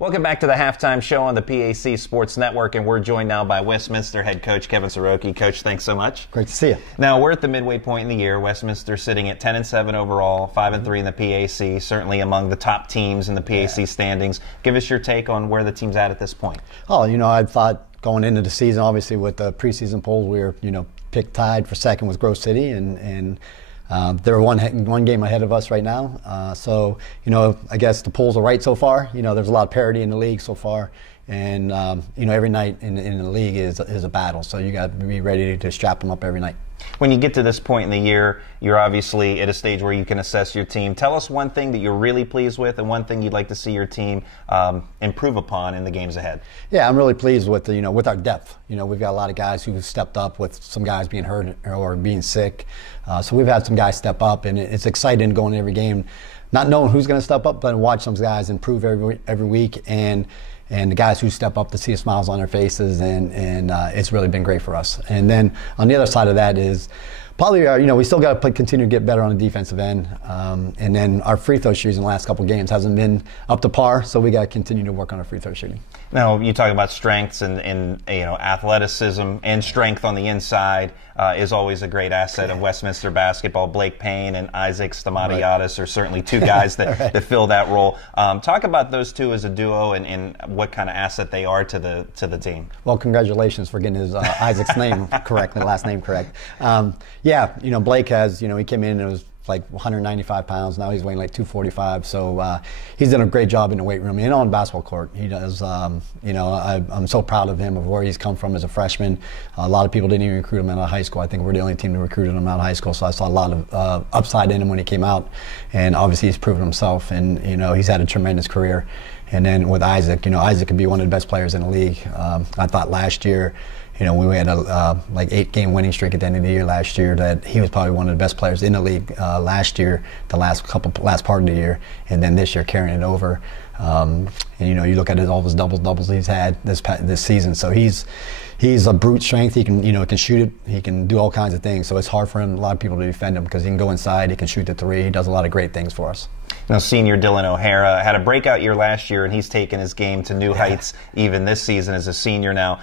Welcome back to the Halftime Show on the PAC Sports Network, and we're joined now by Westminster head coach Kevin Siroki. Coach, thanks so much. Great to see you. Now, we're at the midway point in the year. Westminster sitting at 10-7 overall, 5-3 in the PAC, certainly among the top teams in the PAC standings. Give us your take on where the team's at this point. Oh, I thought going into the season, obviously with the preseason polls, we were, picked tied for second with Grove City, and they're one game ahead of us right now. So, I guess the polls are right so far. There's a lot of parity in the league so far. And, every night in the league is a battle. So you got to be ready to strap them up every night. When you get to this point in the year, you're obviously at a stage where you can assess your team. Tell us one thing that you're really pleased with and one thing you'd like to see your team improve upon in the games ahead. Yeah, I'm really pleased with with our depth. We've got a lot of guys who stepped up with some guys being hurt or being sick. So we've had some guys step up, and it's exciting going every game, not knowing who's going to step up, but watch some guys improve every week, and the guys who step up to see the smiles on their faces, and it's really been great for us. And then on the other side of that is probably we still got to continue to get better on the defensive end, and then our free throw shooting in the last couple of games hasn't been up to par, so we got to continue to work on our free throw shooting. Now, you talk about strengths and athleticism and strength on the inside is always a great asset of Westminster basketball. Blake Payne and Isaac Stamatiadis are certainly two guys that fill that role. Talk about those two as a duo and what kind of asset they are to the team. Well, congratulations for getting his Isaac's name correctly, last name correct. Yeah, Blake has, he came in and it was like 195 pounds. Now he's weighing like 245. So he's done a great job in the weight room and on the basketball court. He does. I'm so proud of him, of where he's come from as a freshman. A lot of people didn't even recruit him out of high school. I think we're the only team that recruited him out of high school. So I saw a lot of upside in him when he came out, and obviously he's proven himself. And he's had a tremendous career. And then with Isaac, Isaac could be one of the best players in the league. I thought last year, we had a like 8-game winning streak at the end of the year last year, that he was probably one of the best players in the league last year, the last part of the year, and then this year carrying it over. And you look at all his doubles he's had this season. So he's a brute strength. He can can shoot it. He can do all kinds of things. So it's hard for a lot of people to defend him because he can go inside. He can shoot the three. He does a lot of great things for us. Now, senior Dylan O'Hara had a breakout year last year, and he's taken his game to new heights even this season as a senior now.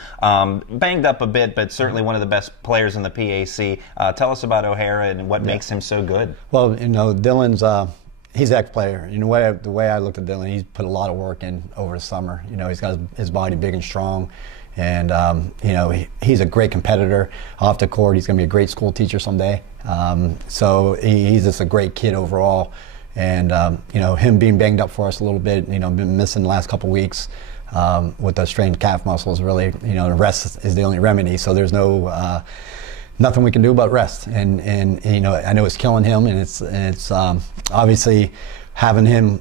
Banged up a bit, but certainly one of the best players in the PAC. Tell us about O'Hara and what makes him so good. Well, Dylan's he's an ex-player. The way I looked at Dylan, he's put a lot of work in over the summer. He's got his body big and strong. And, he's a great competitor. Off the court, he's going to be a great school teacher someday. So he's just a great kid overall. And, him being banged up for us a little bit, been missing the last couple weeks with the strained calf muscles, really, the rest is the only remedy. So there's nothing we can do but rest. And I know it's killing him, and it's obviously having him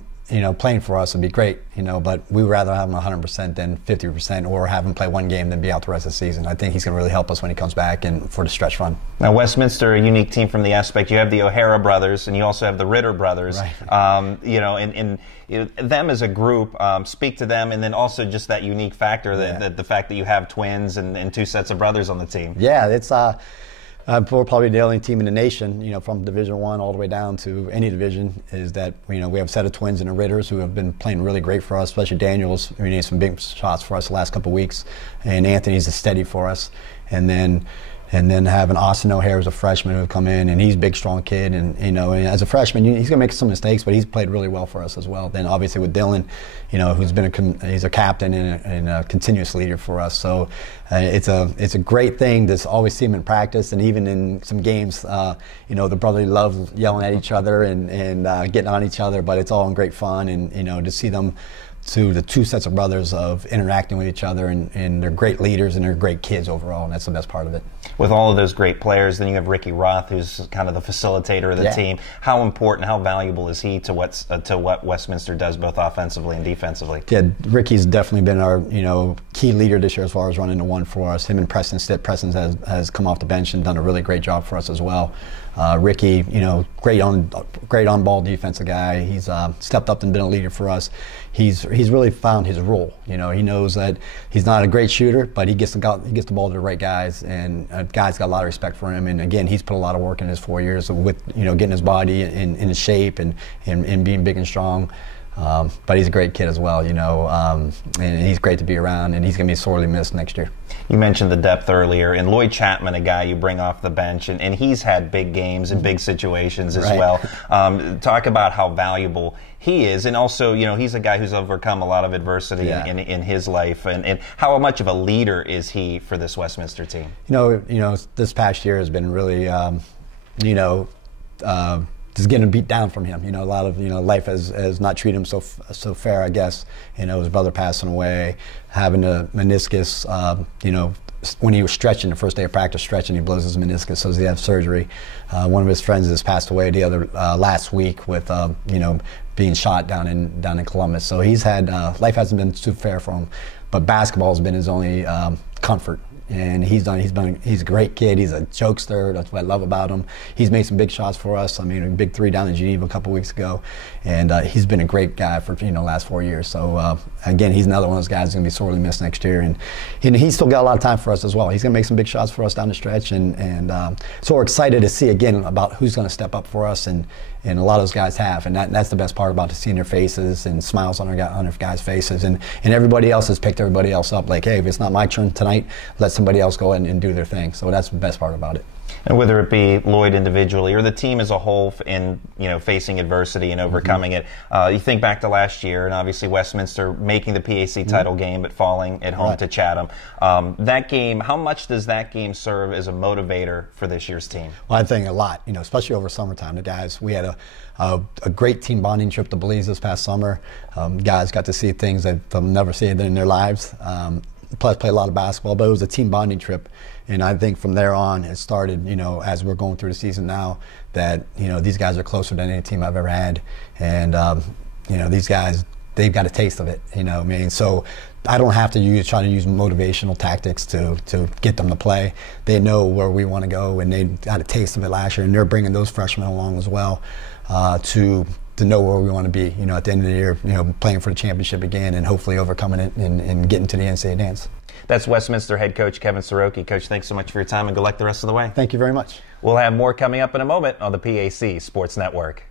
playing for us would be great, but we would rather have him 100% than 50%, or have him play one game than be out the rest of the season. I think he's going to really help us when he comes back and for the stretch run. Now, Westminster, a unique team from the aspect you have the O'Hara brothers, and you also have the Ritter brothers. Right. And them as a group, speak to them, and then also just that unique factor, that the fact that you have twins and two sets of brothers on the team. Yeah, it's we're probably the only team in the nation, from Division I all the way down to any division, is that we have a set of twins in the Ritters who have been playing really great for us, especially Daniel's made some big shots for us the last couple of weeks, and Anthony's a steady for us, and then having Austin O'Hara as a freshman who come in, and he's a big, strong kid, and as a freshman, he's going to make some mistakes, but he's played really well for us as well. Then obviously with Dylan, who's been he's a captain and a continuous leader for us. So it's a great thing to always see him in practice, and even in some games, the brotherly love yelling at each other and getting on each other, but it's all in great fun, and to see them. To the two sets of brothers of interacting with each other, and they're great leaders and they're great kids overall, and that's the best part of it. With all of those great players, then you have Ricky Roth, who's kind of the facilitator of the team. How important, how valuable is he to what Westminster does both offensively and defensively? Yeah, Ricky's definitely been our key leader this year as far as running the one for us. Him and Preston Stitt. Preston has come off the bench and done a really great job for us as well. Ricky, great on ball defensive guy. He's stepped up and been a leader for us. He's really found his role. He knows that he's not a great shooter, but he gets the ball to the right guys, and guys got a lot of respect for him. And again, he's put a lot of work in his 4 years with getting his body in his shape and being big and strong. But he's a great kid as well, and he's great to be around, and he's going to be sorely missed next year. You mentioned the depth earlier, and Lloyd Chapman, a guy you bring off the bench, and he's had big games and big situations as well. Talk about how valuable he is, and also, he's a guy who's overcome a lot of adversity in his life, and how much of a leader is he for this Westminster team? This past year has been really, just getting beat down from him. A lot of life has not treated him so fair, I guess. His brother passing away, having a meniscus. When he was stretching, the first day of practice stretching, he blows his meniscus, so he had surgery. One of his friends has passed away the other last week with being shot down in Columbus. So he's had life hasn't been too fair for him, but basketball has been his only comfort. And he's a great kid. He's a jokester. That's what I love about him. He's made some big shots for us. A big three down in Geneva a couple weeks ago, and he's been a great guy for the last 4 years. So again, he's another one of those guys who's going to be sorely missed next year. And he's still got a lot of time for us as well. He's going to make some big shots for us down the stretch, and so we're excited to see again about who's going to step up for us, and a lot of those guys have, and that's the best part about seeing their faces and smiles on our guys' faces, and everybody else has picked everybody else up. Like, hey, if it's not my turn tonight, let somebody else go and do their thing. So that's the best part about it. And whether it be Lloyd individually or the team as a whole in facing adversity and overcoming it, you think back to last year, and obviously Westminster making the PAC title game but falling at home to Chatham. That game, how much does that game serve as a motivator for this year's team? Well, I think a lot. Especially over summertime. The guys, we had a great team bonding trip to Belize this past summer. Guys got to see things that they'll never see in their lives. Plus, play a lot of basketball, but it was a team bonding trip. And I think from there on, it started, as we're going through the season now, that, these guys are closer than any team I've ever had. And, these guys, they've got a taste of it, So I don't have to try to use motivational tactics to get them to play. They know where we want to go, and they got a taste of it last year, and they're bringing those freshmen along as well to know where we want to be, at the end of the year, playing for the championship again and hopefully overcoming it and getting to the NCAA dance. That's Westminster head coach Kevin Siroki. Coach, thanks so much for your time, and good luck the rest of the way. Thank you very much. We'll have more coming up in a moment on the PAC Sports Network.